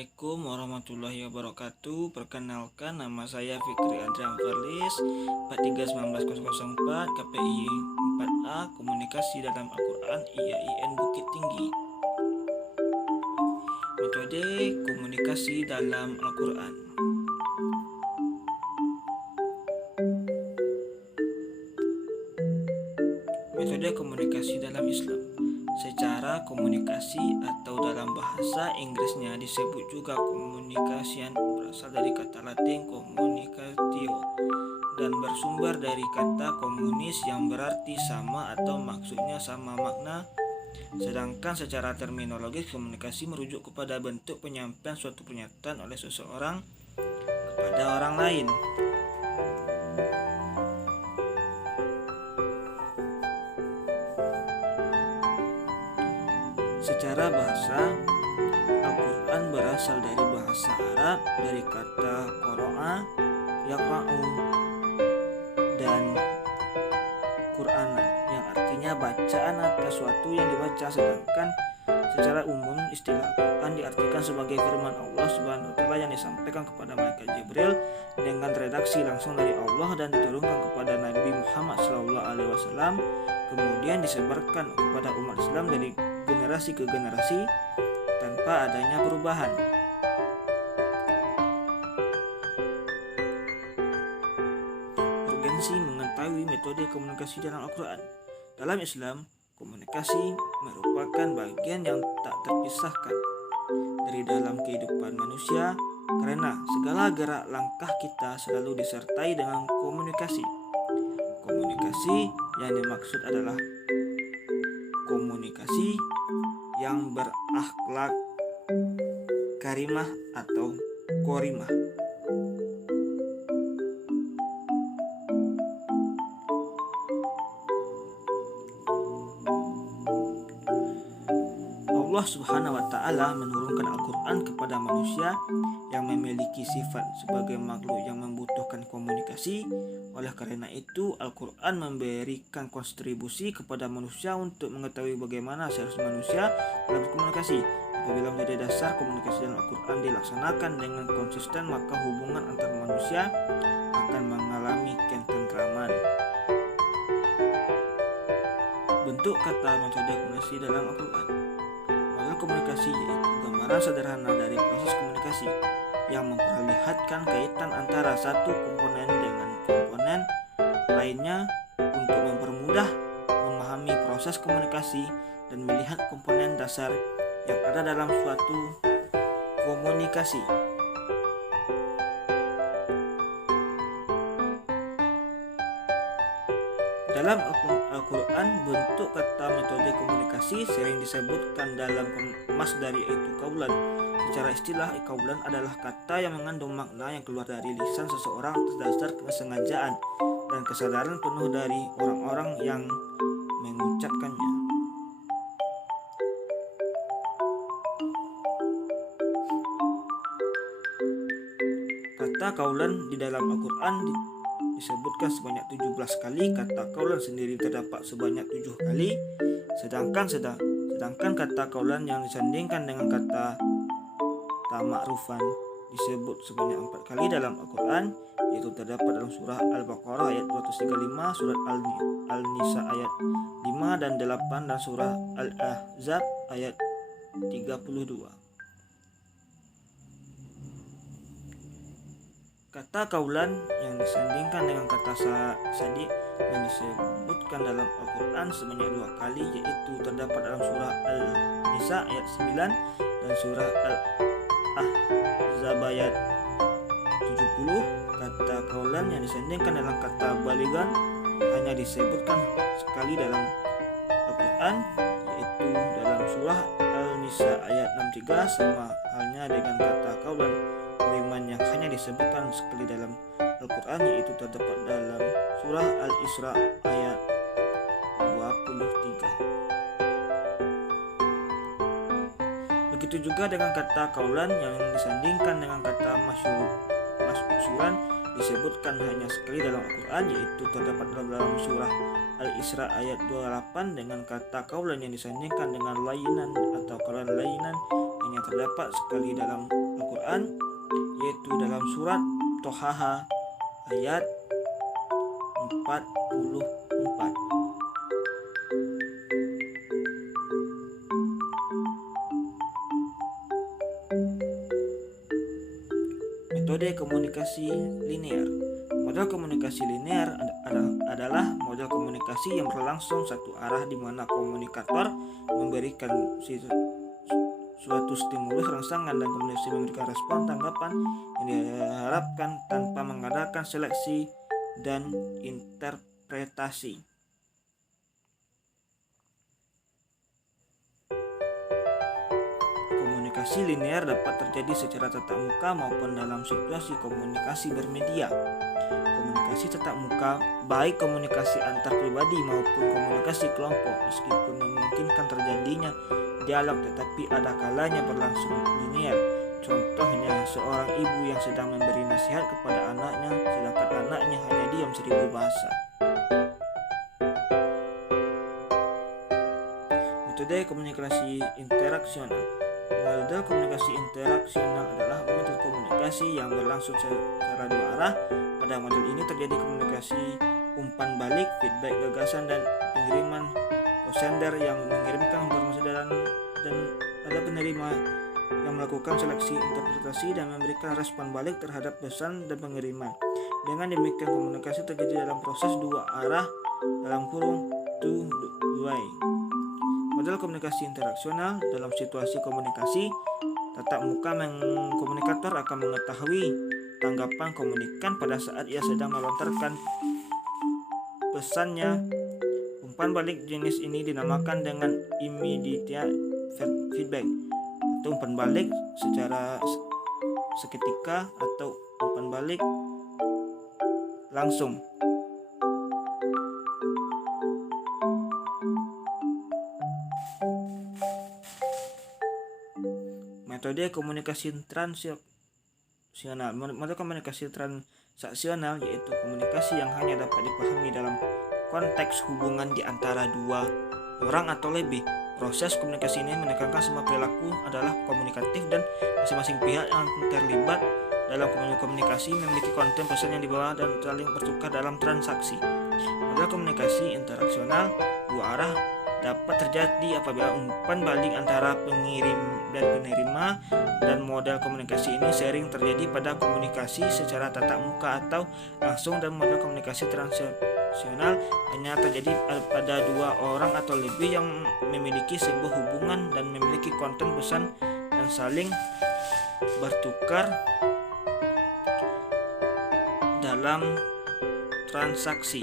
Assalamualaikum warahmatullahi wabarakatuh. Perkenalkan, nama saya Fikri Adrian Verlis, 431904, KPI 4A, Komunikasi dalam Al-Quran, IAIN Bukit Tinggi. Metode komunikasi dalam Al-Quran. Metode komunikasi dalam Islam. Secara komunikasi atau dalam bahasa Inggrisnya disebut juga communication, berasal dari kata Latin communicatio dan bersumber dari kata komunis yang berarti sama atau maksudnya sama makna. Sedangkan secara terminologis, komunikasi merujuk kepada bentuk penyampaian suatu pernyataan oleh seseorang kepada orang lain. Secara bahasa, Al-Quran berasal dari bahasa Arab, dari kata qara'a, yaqra'u, dan Qur'anan, yang artinya bacaan atas sesuatu yang dibaca. Sedangkan secara umum istilah Al-Quran diartikan sebagai firman Allah Subhanahu wa Ta'ala yang disampaikan kepada malaikat Jibril dengan redaksi langsung dari Allah dan diturunkan kepada Nabi Muhammad SAW, kemudian disebarkan kepada umat Islam dari generasi ke generasi tanpa adanya perubahan. Urgensi mengetahui metode komunikasi dalam Al-Quran. Dalam Islam, komunikasi merupakan bagian yang tak terpisahkan dari dalam kehidupan manusia, karena segala gerak langkah kita selalu disertai dengan komunikasi. Komunikasi yang dimaksud adalah komunikasi yang berakhlak karimah atau korimah. Allah Subhanahu wa Ta'ala menurunkan Al-Quran kepada manusia yang memiliki sifat sebagai makhluk yang membutuhkan komunikasi. Oleh karena itu, Al-Quran memberikan kontribusi kepada manusia untuk mengetahui bagaimana seharusnya manusia dalam berkomunikasi. Apabila menjadi dasar komunikasi dalam Al-Quran dilaksanakan dengan konsisten, maka hubungan antar manusia akan mengalami ketentraman. Bentuk kata metode komunikasi dalam Al-Quran. Komunikasi yaitu gambaran sederhana dari proses komunikasi yang memperlihatkan kaitan antara satu komponen dengan komponen lainnya untuk mempermudah memahami proses komunikasi dan melihat komponen dasar yang ada dalam suatu komunikasi. Dalam Al-Quran, bentuk kata metode komunikasi sering disebutkan dalam masdar yaitu qaulan. Secara istilah, qaulan adalah kata yang mengandung makna yang keluar dari lisan seseorang atas dasar kesengajaan dan kesadaran penuh dari orang-orang yang mengucapkannya. Kata qaulan di dalam Al-Quran disebutkan sebanyak 17 kali. Kata qaulan sendiri terdapat sebanyak 7 kali. Sedangkan kata qaulan yang disandingkan dengan kata ta'ma'rufan disebut sebanyak 4 kali dalam Al-Quran, yaitu terdapat dalam surah Al-Baqarah ayat 235, surat Al-Nisa ayat 5 dan 8, dan surah Al-Ahzab ayat 32. Kata qaulan yang disandingkan dengan kata sadiq yang disebutkan dalam Al-Quran sebanyak 2 kali, yaitu terdapat dalam surah Al-Nisa ayat 9 dan surah Al-Ahzab ayat 70. Kata qaulan yang disandingkan dalam kata baligan hanya disebutkan sekali dalam Al-Quran, yaitu dalam surah Al-Nisa ayat 63, sama halnya dengan kata qaulan beriman yang hanya disebutkan sekali dalam Al-Quran, yaitu terdapat dalam surah Al-Isra ayat 23. Begitu juga dengan kata qaulan yang disandingkan dengan kata masyuran disebutkan hanya sekali dalam Al-Quran, yaitu terdapat dalam surah Al-Isra ayat 28, dengan kata qaulan yang disandingkan dengan lainan atau qaulan lainan hanya terdapat sekali dalam Al-Quran, yaitu dalam surat Tohaha ayat 44. Metode komunikasi linear. Model komunikasi linear adalah model komunikasi yang berlangsung satu arah di mana komunikator memberikan suatu stimulus rangsangan dan komunikasi memberikan respon tanggapan yang diharapkan tanpa mengadakan seleksi dan interpretasi. Komunikasi linear dapat terjadi secara tatap muka maupun dalam situasi komunikasi bermedia. Komunikasi tatap muka, baik komunikasi antar pribadi maupun komunikasi kelompok, meskipun memungkinkan terjadinya dialog tetapi ada kalanya berlangsung linear. Contohnya, seorang ibu yang sedang memberi nasihat kepada anaknya, sedangkan anaknya hanya diam 1000 bahasa. Metode komunikasi interaksional. Model komunikasi interaksional adalah model komunikasi yang berlangsung secara dua arah. Pada model ini terjadi komunikasi umpan balik, feedback gagasan dan pengiriman. Sender yang mengirimkan informasi dan ada penerima yang melakukan seleksi, interpretasi dan memberikan respon balik terhadap pesan dan pengiriman. Dengan demikian komunikasi terjadi dalam proses dua arah (two way). Model komunikasi interaksional. Dalam situasi komunikasi tatap muka, komunikator akan mengetahui tanggapan komunikan pada saat ia sedang melontarkan pesannya. Umpan balik jenis ini dinamakan dengan immediate feedback atau umpan balik secara seketika atau umpan balik langsung. Metode komunikasi transaksional. Model komunikasi transaksional yaitu komunikasi yang hanya dapat dipahami dalam konteks hubungan di antara dua orang atau lebih. Proses komunikasi ini menekankan semua perilaku adalah komunikatif dan masing-masing pihak yang terlibat dalam komunikasi memiliki konten pesan yang dibawa dan saling bertukar dalam transaksi. Model komunikasi interaksional dua arah dapat terjadi apabila umpan balik antara pengirim dan penerima, dan model komunikasi ini sering terjadi pada komunikasi secara tatap muka atau langsung, dan model komunikasi transaksional hanya terjadi pada dua orang atau lebih yang memiliki sebuah hubungan dan memiliki konten pesan dan saling bertukar dalam transaksi.